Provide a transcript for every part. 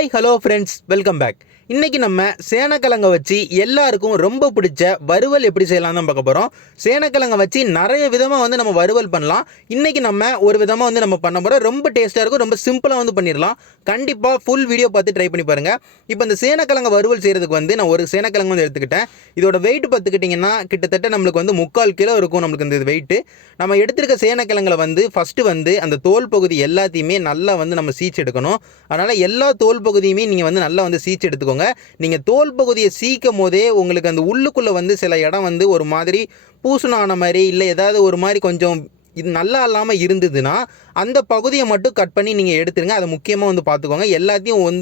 Hi hello friends, welcome back. இன்றைக்கி நம்ம சேனக்கிழங்க வச்சு எல்லாருக்கும் ரொம்ப பிடிச்ச வறுவல் எப்படி செய்யலாம் தான் பார்க்க போகிறோம். சேனக்கிழங்க வச்சு நிறைய விதமாக நம்ம வறுவல் பண்ணலாம். இன்றைக்கி நம்ம ஒரு விதமாக நம்ம பண்ண போகிறோம். ரொம்ப டேஸ்ட்டாக இருக்கும், ரொம்ப சிம்பிளாக பண்ணிடலாம். கண்டிப்பாக ஃபுல் வீடியோ பார்த்து ட்ரை பண்ணி பாருங்கள். இப்போ இந்த சேனக்கிழங்க வறுவல் செய்கிறதுக்கு நான் ஒரு சேனக்கிழங்கு எடுத்துக்கிட்டேன். இதோட வெயிட் பார்த்துக்கிட்டிங்கன்னா கிட்டத்தட்ட நம்மளுக்கு 3/4 கிலோ இருக்கும். நம்மளுக்கு இந்த வெயிட்டு நம்ம எடுத்துருக்க சேனக்கிழங்குல ஃபஸ்ட்டு அந்த தோல் பகுதி எல்லாத்தையுமே நல்லா நம்ம சீச்சு எடுக்கணும். அதனால் எல்லா தோல் பகுதியுமே நீங்கள் நல்லா சீச்சு எடுத்துக்கோங்க. நீங்கள் தோல் பகுதியை சீக்கும் போதே உங்களுக்கு அந்த உள்ளுக்குள்ளே சில இடம் ஒரு மாதிரி பூசணான மாதிரி இல்லை ஏதாவது ஒரு மாதிரி கொஞ்சம் இது நல்லா இல்லாமல் இருந்ததுன்னா அந்த பகுதியை மட்டும் கட் பண்ணி நீங்கள் எடுத்துருங்க. அதை முக்கியமாக பார்த்துக்கோங்க. எல்லாத்தையும்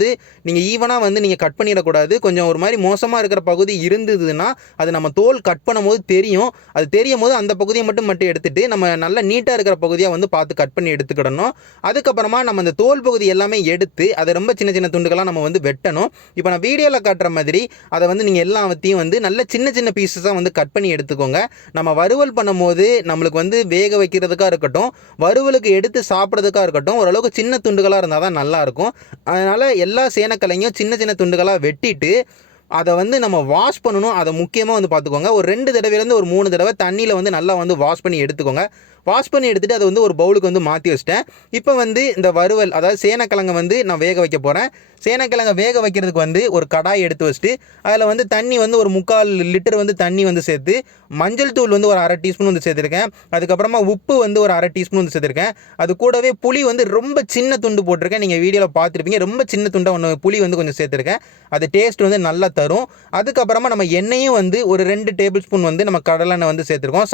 நீங்கள் ஈவனாக நீங்கள் கட் பண்ணிடக்கூடாது. கொஞ்சம் ஒரு மாதிரி மோசமாக இருக்கிற பகுதி இருந்ததுன்னா அது நம்ம தோல் கட் பண்ணும் போது தெரியும். அது தெரியும் போது அந்த பகுதியை மட்டும் எடுத்துகிட்டு நம்ம நல்லா நீட்டாக இருக்கிற பகுதியாக பார்த்து கட் பண்ணி எடுத்துக்கிடணும். அதுக்கப்புறமா நம்ம அந்த தோல் பகுதி எல்லாமே எடுத்து அதை ரொம்ப சின்ன சின்ன துண்டுகளாக நம்ம வெட்டணும். இப்போ நான் வீடியோவில் காட்டுற மாதிரி அதை நீங்கள் எல்லாத்தையும் நல்ல சின்ன சின்ன பீஸஸாக கட் பண்ணி எடுத்துக்கோங்க. நம்ம வறுவல் பண்ணும் போது நம்மளுக்கு வேக வைக்கிறதுக்காக இருக்கட்டும், வறுவலுக்கு எடுத்து சாப்பிட்றதுக்காக இருக்கட்டும், ஓரளவுக்கு சின்ன துண்டுகளாக இருந்தால் தான் நல்லாயிருக்கும். அதனால் எல்லா சேனக்கிழங்கையும் சின்ன சின்ன துண்டுகளாக வெட்டிட்டு அதை நம்ம வாஷ் பண்ணணும். அதை முக்கியமாக பார்த்துக்கோங்க. ஒரு 2 தடவைலேருந்து ஒரு 3 தடவை தண்ணியில் நல்லா வாஷ் பண்ணி எடுத்துக்கோங்க. வாஷ் பண்ணி எடுத்துகிட்டு அதை ஒரு பவுலுக்கு மாற்றி வச்சிட்டேன். இப்போ இந்த வறுவல் அதாவது சேனக்கிழங்கை நான் வேக வைக்க போகிறேன். சேனக்கிழங்கை வேக வைக்கிறதுக்கு ஒரு கடாய் எடுத்து வச்சுட்டு அதில் தண்ணி ஒரு 3/4 லிட்டர் தண்ணி சேர்த்து மஞ்சள் தூள் ஒரு 1/2 டீஸ்பூன் சேர்த்துருக்கேன். அதுக்கப்புறமா உப்பு ஒரு 1/2 டீஸ்பூன் சேர்த்துருக்கேன். அது கூடவே புளி ரொம்ப சின்ன துண்டு போட்டிருக்கேன். நீங்கள் வீடியோவில் பார்த்துருப்பீங்க. ரொம்ப சின்ன துண்டை புளி கொஞ்சம் சேர்த்துருக்கேன். அது டேஸ்ட் நல்லா தரும். அதுக்கப்புறமா நம்ம எண்ணெயும் ஒரு 2 டேபிள் ஸ்பூன் நம்ம கடலெண்ணெய் சேர்த்துருக்கோம்.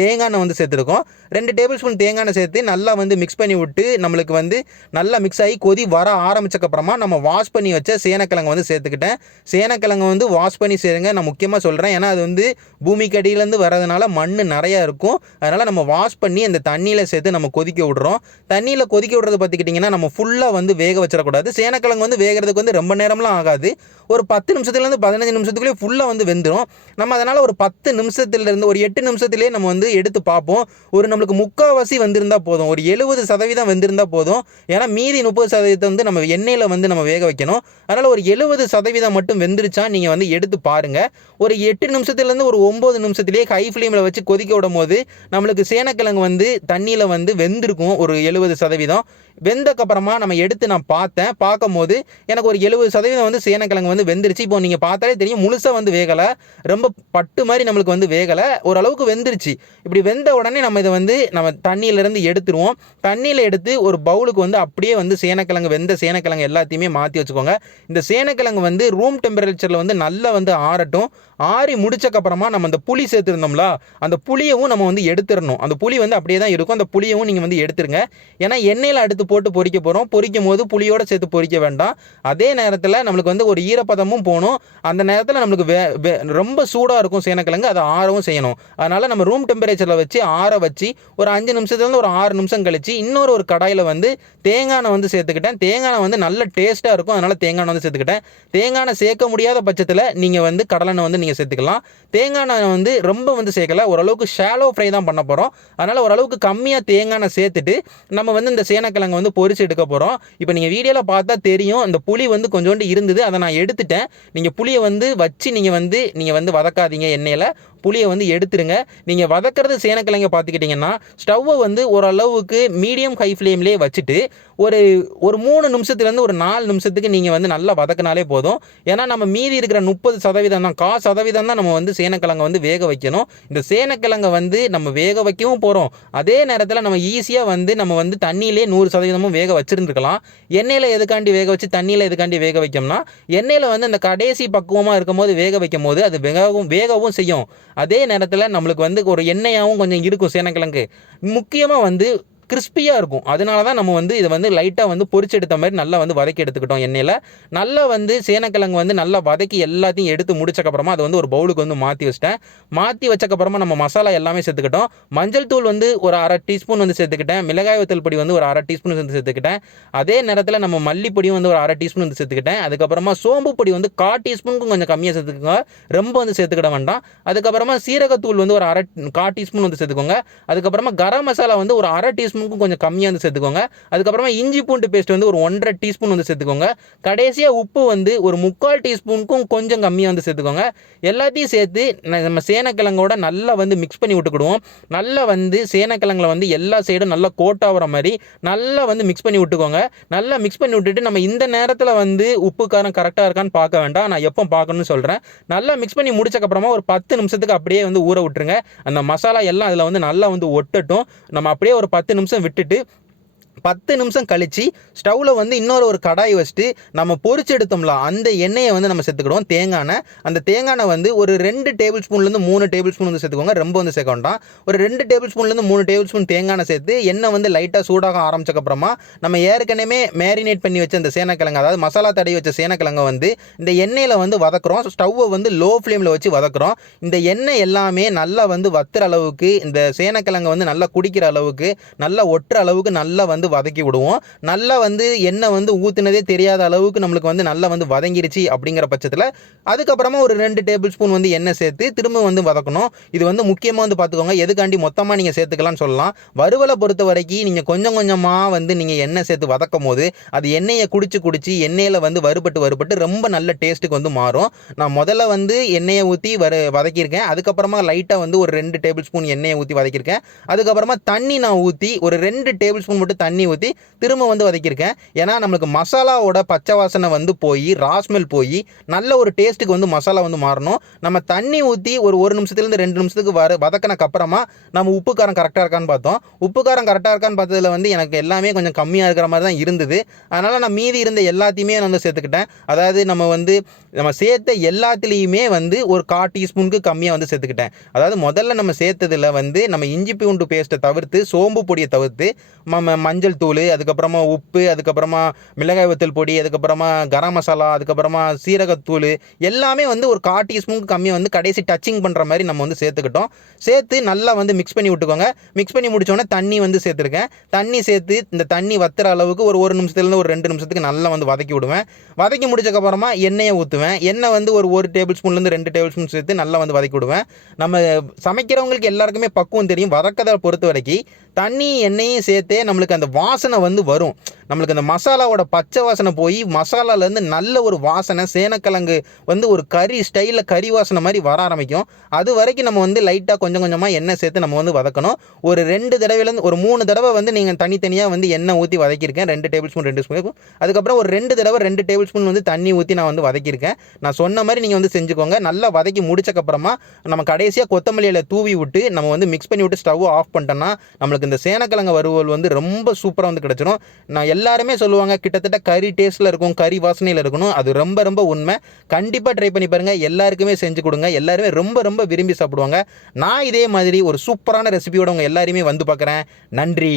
தேங்காய் எண்ணெய் சேர்த்துருக்கோம். 2 டேபிள் ஸ்பூன் தேங்காய் எண்ணெய் சேர்த்து நல்லா மிக்ஸ் பண்ணி விட்டு நம்மளுக்கு நல்லா மிக்ஸ் ஆகி கொதி வர ஆரம்பிச்சக்கப்புறமா நம்ம வாஷ் பண்ணி வச்ச சேனக்கிழங்கு சேர்த்துக்கிட்டேன். சேனக்கிழங்கு வாஷ் பண்ணி சேருங்க. நான் முக்கியமாக சொல்கிறேன், ஏன்னா அது பூமிக்கு அடியிலேருந்து வரதுனால மண் நிறையா இருக்கும். அதனால் நம்ம வாஷ் பண்ணி அந்த தண்ணியில் சேர்த்து நம்ம கொதிக்க விடுறோம். தண்ணியில் கொதிக்க விடுறது பார்த்துக்கிட்டிங்கன்னா நம்ம ஃபுல்லாக வேக வச்சிடக்கூடாது. சேனக்கிழங்கு வேகிறதுக்கு ரொம்ப நேரம்லாம் ஆகாது. ஒரு 10 நிமிஷத்துலேருந்து 15 நிமிஷத்துக்குள்ளே ஃபுல்லாக வெந்துடும். நம்ம அதனால் ஒரு 10 நிமிஷத்துலேருந்து ஒரு 8 நிமிஷத்துலேயே நம்ம எடுத்து பார்ப்போம். ஒரு நம்மளுக்கு 3/4 வந்திருந்தால் போதும். ஒரு 70% வெந்திருந்தால் போதும். ஏன்னா மீதி 30% நம்ம எண்ணெயில் நம்ம வேக வைக்கணும். அதனால் ஒரு 70% மட்டும் வெந்துருச்சா நீங்கள் எடுத்து பாருங்கள். ஒரு 8 நிமிஷத்துலேருந்து ஒரு 9 நிமிஷத்துலேயே ஹை ஃப்ளேமில் வச்சு கொதிக்க விடும் போது நம்மளுக்கு சேனக்கிழங்கு தண்ணியில் வெந்திருக்கும். ஒரு 70% வெந்தக்கப்புறமா நம்ம எடுத்து நான் பார்க்கும் போது எனக்கு ஒரு 70% சேனக்கிழங்கு வெந்துருச்சு. இப்போ நீங்கள் பார்த்தாலே தெரியும், முழுசாக வேகலை, ரொம்ப பட்டு மாதிரி நம்மளுக்கு வேகலை, ஓரளவுக்கு வெந்துருச்சு. இப்படி வெந்த உடனே நம்ம இதை நம்ம தண்ணியிலேருந்து எடுத்துருவோம். தண்ணியில் எடுத்து ஒரு பவுலுக்கு அப்படியே சேனக்கிழங்கு வெந்த சேனக்கிழங்கு எல்லாத்தையுமே மாற்றி வச்சுக்கோங்க. இந்த சேனக்கிழங்கு ரூம் டெம்பரேச்சரில் நல்லா ஆறட்டும். ஆறி முடிச்சக்கப்புறமா நம்ம அந்த புளி சேர்த்துருந்தோம்ல, அந்த புளியவும் நம்ம எடுத்துடணும். அந்த புளி அப்படியே தான் இருக்கும். அந்த புளியவும் நீங்கள் எடுத்துருங்க. ஏன்னா எண்ணெயில் அடுத்து போட்டு பொரிக்க போகிறோம். பொரிக்கும் போது புளியோடு சேர்த்து பொரிக்க வேண்டாம். அதே நேரத்தில் நம்மளுக்கு ஒரு ஈரப்பதமும் போகணும். அந்த நேரத்தில் நம்மளுக்கு ரொம்ப சூடாக இருக்கும் சேனக்கிழங்கு, அதை ஆறவும் செய்யணும். அதனால் நம்ம ரூம் டெம்பரேச்சரில் வச்சு ஆற வச்சு ஒரு 5 நிமிஷத்துலேருந்து ஒரு 6 நிமிஷம் கழிச்சு இன்னொரு கடாயில் தேங்காய் எண்ணெய் சேர்த்துக்கிட்டேன். தேங்காய் எண்ணெய் நல்ல டேஸ்ட்டாக இருக்கும். அதனால் தேங்காய் எண்ணெய் சேர்த்துக்கிட்டேன். தேங்காய் எண்ணெய் சேர்க்க முடியாத பட்சத்தில் நீங்கள் கடலெண்ணெய் நீங்கள் சேர்த்துக்கலாம். தேங்காய் எண்ணெய் ரொம்ப சேர்க்கல, ஓரளவுக்கு ஷாலோ ஃப்ரை தான் பண்ண போகிறோம். அதனால் ஓரளவுக்கு கம்மியாக தேங்காய் எண்ணெய் சேர்த்துட்டு நம்ம இந்த சேனக்கிழங்கு பொரிச்சு எடுக்க போகிறோம். இப்போ நீங்கள் வீடியோவில் பார்த்தா தெரியும், இந்த புளி கொஞ்சோண்டு இருந்தது, அதை நான் எடுத்துட்டேன். நீங்கள் புளியை வச்சு நீங்கள் வதக்காதீங்க. எண்ணெயில் புளியை எடுத்துருங்க. நீங்கள் வதக்கிறது சேனக்கிழங்க பார்த்துக்கிட்டிங்கன்னா ஸ்டவ்வை ஓரளவுக்கு மீடியம் ஹை ஃப்ளேம்லேயே வச்சுட்டு ஒரு 3 நிமிஷத்துலேருந்து ஒரு 4 நிமிஷத்துக்கு நீங்கள் நல்லா வதக்கினாலே போதும். ஏன்னா நம்ம மீதி இருக்கிற 30% தான், 1/4% தான் நம்ம சேனக்கிழங்க வேக வைக்கணும். இந்த சேனக்கிழங்க நம்ம வேக வைக்கவும் போகிறோம். அதே நேரத்தில் நம்ம ஈஸியாக நம்ம தண்ணியிலே 100% வேக வச்சுருந்துருக்கலாம். எண்ணெயில் எதுக்காண்டி வேக வச்சு தண்ணியில் எதுக்காண்டி வேக வைக்கோம்னா, எண்ணெயில் அந்த கடைசி பக்குவமாக இருக்கும் போது வேக வைக்கும் போது அது வேகவும் செய்யும். அதே நேரத்தில் நம்மளுக்கு ஒரு எண்ணெயாகவும் கொஞ்சம் இருக்கும் சேனக்கிழங்கு. முக்கியமாக கிறிஸ்பியாக இருக்கும். அதனால தான் நம்ம இதை லைட்டாக பொரிச்சு எடுத்த மாதிரி நல்லா வதக்கி எடுத்துக்கிட்டோம். எண்ணெயில் நல்லா சேனக்கிழங்கு நல்லா வதக்கி எல்லாத்தையும் எடுத்து முடிச்சக்கப்புறமா அதை ஒரு பவுலுக்கு மாற்றி வச்சிட்டேன். மாற்றி வச்சக்கப்புறமா நம்ம மசாலா எல்லாமே சேர்த்துக்கிட்டோம். மஞ்சள் தூள் ஒரு 1/2 டீஸ்பூன் சேர்த்துக்கிட்டேன். மிளகாய் வத்தல் பொடி ஒரு 1/2 டீஸ்பூன் சேர்த்துக்கிட்டேன். அதே நேரத்தில் நம்ம மல்லிப்பொடியும் ஒரு 1/2 டீஸ்பூன் சேர்த்துக்கிட்டேன். அதுக்கப்புறமா சோம்பு பொடி 1/4 டீஸ்பூனுக்கும் கொஞ்சம் கம்மியாக சேர்த்துக்கோங்க, ரொம்ப சேர்த்துக்கிட வேண்டாம். அதுக்கப்புறமா சீரகத்தூள் ஒரு 1/4 டீஸ்பூன் சேர்த்துக்கோங்க. அதுக்கப்புறமா கரம் மசாலா ஒரு 1/2 டீஸ்பூன் டீஸ்பூனுக்கும் கொஞ்சம் கம்மியாக வந்து சேர்த்துக்கோங்க. அதுக்கப்புறமா இஞ்சி பூண்டு பேஸ்ட் வந்து ஒரு 1.5 டீஸ்பூன் வந்து சேர்த்துக்கோங்க. கடைசியாக உப்பு வந்து ஒரு 3/4 டீஸ்பூனுக்கும் கொஞ்சம் கம்மியாக வந்து சேர்த்துக்கோங்க. எல்லாத்தையும் சேர்த்து நம்ம சேனக்கிழங்கோட நல்லா வந்து மிக்ஸ் பண்ணி விட்டுக்கிடுவோம். நல்லா வந்து சேனக்கிழங்குல வந்து எல்லா சைடும் நல்லா கோட் ஆகிற மாதிரி நல்லா வந்து மிக்ஸ் பண்ணி விட்டுக்கோங்க. நல்லா மிக்ஸ் பண்ணி விட்டுட்டு நம்ம இந்த நேரத்தில் வந்து உப்பு காரம் கரெக்டாக இருக்கான்னு பார்க்க வேண்டாம். நான் எப்போ பார்க்கணும்னு சொல்கிறேன். நல்லா மிக்ஸ் பண்ணி முடிச்சக்கப்புறமா ஒரு 10 நிமிஷத்துக்கு அப்படியே வந்து ஊற விட்டுருங்க. அந்த மசாலா எல்லாம் அதில் வந்து நல்லா வந்து ஒட்டட்டும். நம்ம அப்படியே ஒரு 10 நிமிஷம் விட்டுட்டு 10 நிமிஷம் கழிச்சு ஸ்டவ்வில் வந்து இன்னொரு ஒரு கடாய் வச்சுட்டு நம்ம பொரிச்சு எடுத்தோம்ல அந்த எண்ணெயை வந்து நம்ம சேர்த்துக்கிடுவோம். தேங்காய் அந்த தேங்காய் வந்து ஒரு 2 டேபிள் ஸ்பூன்லேருந்து 3 டேபிள் ஸ்பூன் வந்து சேர்த்துக்கோங்க. ரொம்ப வந்து சேர்க்க வேண்டாம். ஒரு 2 டேபிள் ஸ்பூன்லேருந்து 3 டேபிள் ஸ்பூன் தேங்காய் சேர்த்து எண்ணெய் வந்து லைட்டாக சூடாக ஆரம்பிச்சக்கப்புறமா நம்ம ஏற்கனவே மேரினேட் பண்ணி வச்ச இந்த சேனக்கிழங்கு, அதாவது மசாலா தடவி வச்ச சேனக்கிழங்கை வந்து இந்த எண்ணெயில் வந்து வதக்குறோம். ஸ்டவ்வை வந்து லோ ஃப்ளேமில் வச்சு வதக்குறோம். இந்த எண்ணெய் எல்லாமே நல்லா வந்து வத்துற அளவுக்கு, இந்த சேனக்கிழங்கை வந்து நல்லா குடிக்கிற அளவுக்கு, நல்லா ஒட்டுற அளவுக்கு நல்லா வந்து வதக்கி விடுவோம். நல்லா வந்து எண்ணெய் வந்து ஊத்துனதே தெரியாத அளவுக்கு நம்மளுக்கு வந்து நல்லா வந்து வதங்கிருச்சு அப்படிங்கிற பட்சத்தில் அதுக்கப்புறமா ஒரு 2 டேபிள் ஸ்பூன் வந்து எண்ணெய் சேர்த்து திரும்ப வந்து வதக்கணும். இது வந்து முக்கியமாக வந்து பார்த்துக்கோங்க. எதுக்காண்டி மொத்தமாக நீங்கள் சேர்த்துக்கலாம்னு சொல்லலாம். வறுவலை பொறுத்த வரைக்கும் நீங்கள் கொஞ்சம் கொஞ்சமாக வந்து நீங்கள் எண்ணெய் சேர்த்து வதக்கும் போது அது எண்ணெயை குடிச்சு எண்ணெயில் வந்து வறுபட்டு ரொம்ப நல்ல டேஸ்ட்டுக்கு வந்து மாறும். நான் முதல்ல வந்து எண்ணெயை ஊற்றி வதக்கியிருக்கேன். அதுக்கப்புறமா லைட்டாக வந்து ஒரு 2 டேபிள் ஸ்பூன் எண்ணெயை ஊற்றி வதக்கியிருக்கேன். அதுக்கப்புறமா தண்ணி நான் ஊற்றி ஒரு 2 டேபிள் ஸ்பூன் மட்டும் தண்ணி ஊற்றி திரும்ப வந்து வதக்கியிருக்கேன். ஏன்னா நம்மளுக்கு மசாலாவோட பச்சை வாசனை வந்து போய் ராஸ்மெல் போய் நல்ல ஒரு டேஸ்ட்டுக்கு வந்து மசாலா வந்து மாறணும். நம்ம தண்ணி ஊற்றி ஒரு 1 நிமிஷத்துலேருந்து 2 நிமிஷத்துக்கு வதக்கினக்கு அப்புறமா நம்ம உப்பு காரம் கரெக்டாக இருக்கான்னு பார்த்தோம். உப்பு காரம் கரெக்டாக இருக்கான்னு பார்த்ததில் வந்து எனக்கு எல்லாமே கொஞ்சம் கம்மியாக இருக்கிற மாதிரி தான் இருந்தது. அதனால் நான் மீதி இருந்த எல்லாத்தையுமே நான் வந்து சேர்த்துக்கிட்டேன். அதாவது நம்ம சேர்த்த எல்லாத்துலேயுமே வந்து ஒரு 1/4 டீஸ்பூனுக்கு கம்மியாக வந்து சேர்த்துக்கிட்டேன். அதாவது முதல்ல நம்ம சேர்த்ததில் வந்து நம்ம இஞ்சி பூண்டு பேஸ்ட்டை தவிர்த்து, சோம்பு பொடியை தவிர்த்து, மஞ்சள் தூள், அதுக்கப்புறமா உப்பு, அதுக்கப்புறமா மிளகாய் வத்தல் பொடி, அதுக்கப்புறமா கரம் மசாலா, அதுக்கப்புறமா சீரகத்தூள் எல்லாமே வந்து ஒரு 1/4 டீஸ்பூனுக்கு கம்மியாக வந்து கடைசி டச்சிங் பண்ணுற மாதிரி நம்ம வந்து சேர்த்துக்கிட்டோம். சேர்த்து நல்லா வந்து மிக்ஸ் பண்ணி விட்டுக்கோங்க. மிக்ஸ் பண்ணி முடிச்சோடனே தண்ணி வந்து சேர்த்துருக்கேன். தண்ணி சேர்த்து இந்த தண்ணி வத்துற அளவுக்கு ஒரு 1 நிமிஷத்துலேருந்து ஒரு 2 நிமிஷத்துக்கு நல்லா வந்து வதக்கி விடுவேன். வதக்கி முடிச்சக்கப்புறமா எண்ணெயை ஊற்றுவேன். எண்ணெய் வந்து ஒரு டேபிள் ஸ்பூன்லேருந்து 2 டேபிள் ஸ்பூன் சேர்த்து நல்லா வந்து வதக்கி விடுவேன். நம்ம சமைக்கிறவங்களுக்கு எல்லாருக்குமே பக்குவம் தெரியும். வதக்கதை பொறுத்த வரைக்கும் தண்ணி எண்ணெயும் சேர்த்தே நம்மளுக்கு அந்த வாசனை வந்து வரும். நம்மளுக்கு அந்த மசாலாவோட பச்சை வாசனை போய் மசாலாலேருந்து நல்ல ஒரு வாசனை, சேனக்கிழங்கு வந்து ஒரு கறி ஸ்டைலில் கறி வாசனை மாதிரி வர ஆரம்பிக்கும். அது வரைக்கும் நம்ம வந்து லைட்டாக கொஞ்சம் கொஞ்சமாக எண்ணெய் சேர்த்து நம்ம வந்து வதக்கணும். ஒரு 2 தடவைலேருந்து ஒரு 3 தடவை வந்து நீங்கள் தனித்தனியாக வந்து எண்ணெய் ஊற்றி வதக்கியிருக்கேன். 2 டேபிள் ஸ்பூன் 2 ஸ்பூன். அதுக்கப்புறம் ஒரு 2 தடவை 2 டேபிள் ஸ்பூன் வந்து தண்ணி ஊற்றி நான் வந்து வதக்கியிருக்கேன். நான் சொன்ன மாதிரி நீங்கள் வந்து செஞ்சுக்கோங்க. நல்லா வதக்கி முடிச்சக்கப்புறமா நம்ம கடைசியாக கொத்தமல்லியில் தூவி விட்டு நம்ம வந்து மிக்ஸ் பண்ணி விட்டு ஸ்டவ் ஆஃப் பண்ணிட்டோம்னா நம்மளுக்கு இந்த சேனக்கிழங்கு வறுவல் வந்து ரொம்ப சூப்பராக வந்து கிடச்சிடும். நான் எல்லாருமே சொல்லுவாங்க கிட்டத்தட்ட கறி டேஸ்ட்டில் இருக்கும், கறி வாசனையில் இருக்கணும். அது ரொம்ப உண்மை. கண்டிப்பாக ட்ரை பண்ணி பாருங்கள். எல்லாருக்குமே செஞ்சு கொடுங்க. எல்லாருமே ரொம்ப விரும்பி சாப்பிடுவாங்க. நான் இதே மாதிரி ஒரு சூப்பரான ரெசிபியோட உங்கள் எல்லாருமே வந்து பார்க்குறேன். நன்றி.